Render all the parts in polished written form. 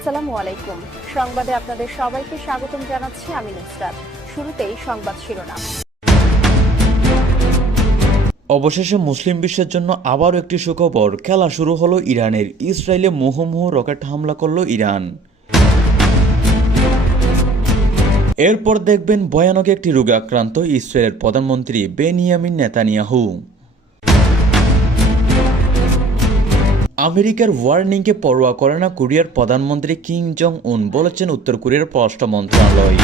আসসালামু আলাইকুম। সংবাদে আপনাদের সবাইকে স্বাগতম জানাচ্ছি আমি নুসরাত। শুরুতেই সংবাদ শিরোনাম। অবশেষে মুসলিম বিশ্বের জন্য আবারও একটি সুখবর, খেলা শুরু হলো ইরানের। ইসরায়েলে মুহুর্মুহু রকেট হামলা করল ইরান। এরপর দেখবেন ভয়ানক একটি রোগে আক্রান্ত ইসরায়েলের প্রধানমন্ত্রী বেনিয়ামিন নেতানিয়াহু। আমেরিকার ওয়ার্নিংকে পরোয়া করে না কোরিয়ার প্রধানমন্ত্রী কিম জং উন, বলেছেন উত্তর কোরিয়ার পররাষ্ট্র মন্ত্রণালয়।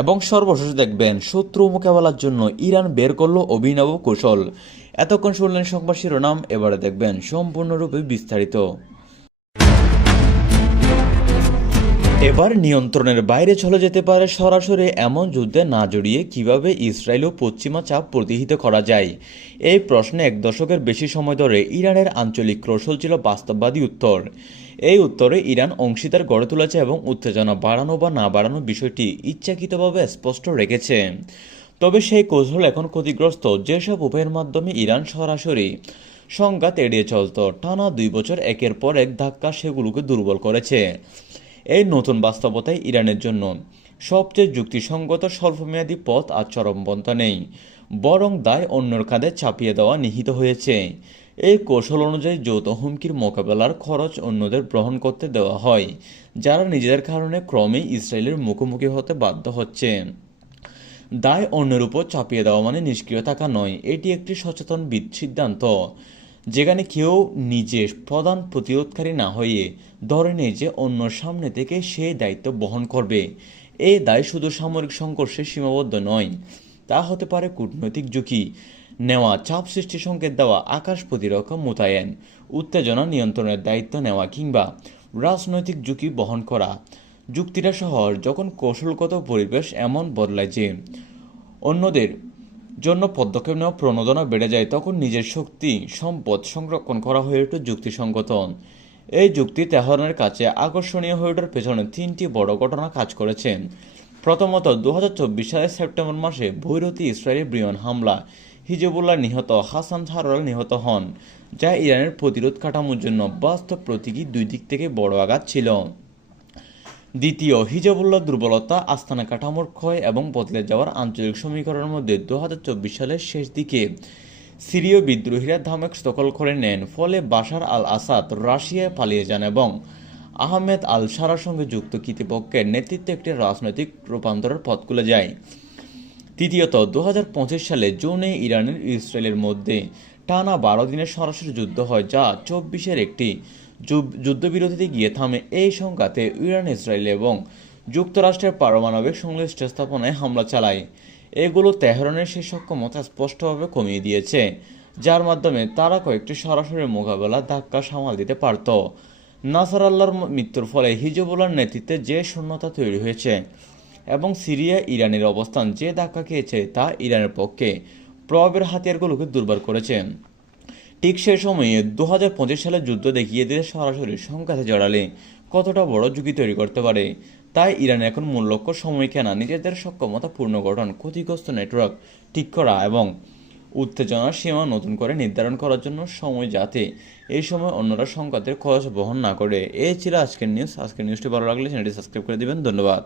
এবং সর্বশেষ দেখবেন শত্রু মোকাবেলার জন্য ইরান বের করল অভিনব কৌশল। এতক্ষণ শুনলেন সংবাদ শিরোনাম, এবারে দেখবেন সম্পূর্ণরূপে বিস্তারিত। এবার নিয়ন্ত্রণের বাইরে চলে যেতে পারে সরাসরি এমন যুদ্ধে না জড়িয়ে কিভাবে ইসরায়েল ও পশ্চিমা চাপ প্রতিহিত করা যায়, এই প্রশ্নে এক দশকের বেশি সময় ধরে ইরানের আঞ্চলিক কৌশল ছিল বাস্তববাদী উত্তর। এই উত্তরে ইরান অংশীদার গড়ে তুলেছে এবং উত্তেজনা বাড়ানো বা না বাড়ানো বিষয়টি ইচ্ছাকৃতভাবে স্পষ্ট রেখেছে। তবে সেই কৌশল এখন ক্ষতিগ্রস্ত। যেসব উপায়ের মাধ্যমে ইরান সরাসরি সংঘাত এড়িয়ে চলত, টানা 2 বছর একের পর এক ধাক্কা সেগুলোকে দুর্বল করেছে। এই নতুন বাস্তবতায় ইরানের জন্য সবচেয়ে যুক্তিসঙ্গত স্বল্পমেয়াদী পথ আর চরমপন্থা নেই, বরং দায় অন্যের কাঁধে চাপিয়ে দেওয়া নিহিত হয়েছে। এই কৌশল অনুযায়ী যৌথ হুমকির মোকাবেলার খরচ অন্যদের গ্রহণ করতে দেওয়া হয়, যারা নিজেদের কারণে ক্রমেই ইসরায়েলের মুখোমুখি হতে বাধ্য হচ্ছে। দায় অন্যের উপর চাপিয়ে দেওয়া মানে নিষ্ক্রিয় থাকা নয়, এটি একটি সচেতন সিদ্ধান্ত, যেখানে কেউ নিজে প্রধান প্রতিরোধকারী না হয়ে ধরে নেয় যে অন্যর সামনে থেকে সেই দায়িত্ব বহন করবে। এই দায় শুধু সামরিক সংঘর্ষে সীমাবদ্ধ নয়, তা হতে পারে কূটনৈতিক ঝুঁকি নেওয়া, চাপ সৃষ্টি সংকেত দেওয়া, আকাশ প্রতিরক্ষা মোতায়েন, উত্তেজনা নিয়ন্ত্রণের দায়িত্ব নেওয়া কিংবা রাজনৈতিক ঝুঁকি বহন করা। যুক্তিটা সহজ, যখন কৌশলগত পরিবেশ এমন বদলায় যে অন্যদের জন্য পদক্ষেপ নেওয়া প্রণোদনা বেড়ে যায়, তখন নিজের শক্তি সম্পদ সংরক্ষণ করা হয়ে ওঠে যুক্তিসঙ্গত। এই যুক্তি তেহরানের কাছে আকর্ষণীয় হয়ে ওঠার পেছনে 3টি বড় ঘটনা কাজ করেছে। প্রথমত, 2024 সালের সেপ্টেম্বর মাসে বৈরুতে ইসরায়েলি বিমান হামলা হিজবুল্লাহ নিহত হাসান নাসরাল্লাহ নিহত হন, যা ইরানের প্রতিরোধ কাঠামোর জন্য বাস্তব প্রতীকী, 2 দিক থেকে বড় আঘাত ছিল। দ্বিতীয়, হিজবুল্লাহ দুর্বলতা, আস্তানা কাঠামোর ক্ষয় এবং বদলে যাওয়ার আঞ্চলিক সমীকরণের মধ্যে 2024 সালের শেষ দিকে সিরীয় বিদ্রোহীরা দামেস্ক দখল করে নেন। ফলে বাশার আল আসাদ রাশিয়ায় পালিয়ে যান এবং আহমেদ আল শারার সঙ্গে যুক্ত কর্তৃপক্ষের নেতৃত্বে একটি রাজনৈতিক রূপান্তরের পথ খুলে যায়। তৃতীয়ত, 2025 সালে জুনে ইরানের ইসরায়েলের মধ্যে টানা 12 দিনের সরাসরি যুদ্ধ হয়, যা 24-এর একটি যুদ্ধবিরতিতে গিয়ে থামে। এই সংঘাতে ইরান ইসরায়েল এবং যুক্তরাষ্ট্রের পারমাণবিক সংশ্লিষ্ট স্থাপনায় হামলা চালায়। এগুলো তেহরানের সেই সক্ষমতা স্পষ্টভাবে কমিয়ে দিয়েছে, যার মাধ্যমে তারা কয়েকটি সরাসরি মোকাবেলা ধাক্কা সামাল দিতে পারত। নাসরাল্লাহর মৃত্যুর ফলে হিজবুল্লাহর নেতৃত্বে যে শূন্যতা তৈরি হয়েছে এবং সিরিয়া ইরানের অবস্থান যে ধাক্কা খেয়েছে, তা ইরানের পক্ষে প্রভাবের হাতিয়ারগুলোকে দুর্বল করেছে। ঠিক সেই সময়ে 2025 সালের যুদ্ধ দেখিয়ে দিয়ে সরাসরি সংঘাতে জড়ালে কতটা বড় ঝুঁকি তৈরি করতে পারে। তাই ইরান এখন মূল লক্ষ্য সময় কেনা, নিজেদের সক্ষমতা পুনর্গঠন, ক্ষতিগ্রস্ত নেটওয়ার্ক ঠিক করা এবং উত্তেজনার সীমা নতুন করে নির্ধারণ করার জন্য সময়, যাতে এই সময় অন্যরা সংঘাতের খরচ বহন না করে। এই ছিল আজকের নিউজ। আজকের নিউজটি ভালো লাগলে চ্যানেলটি সাবস্ক্রাইব করে দিবেন। ধন্যবাদ।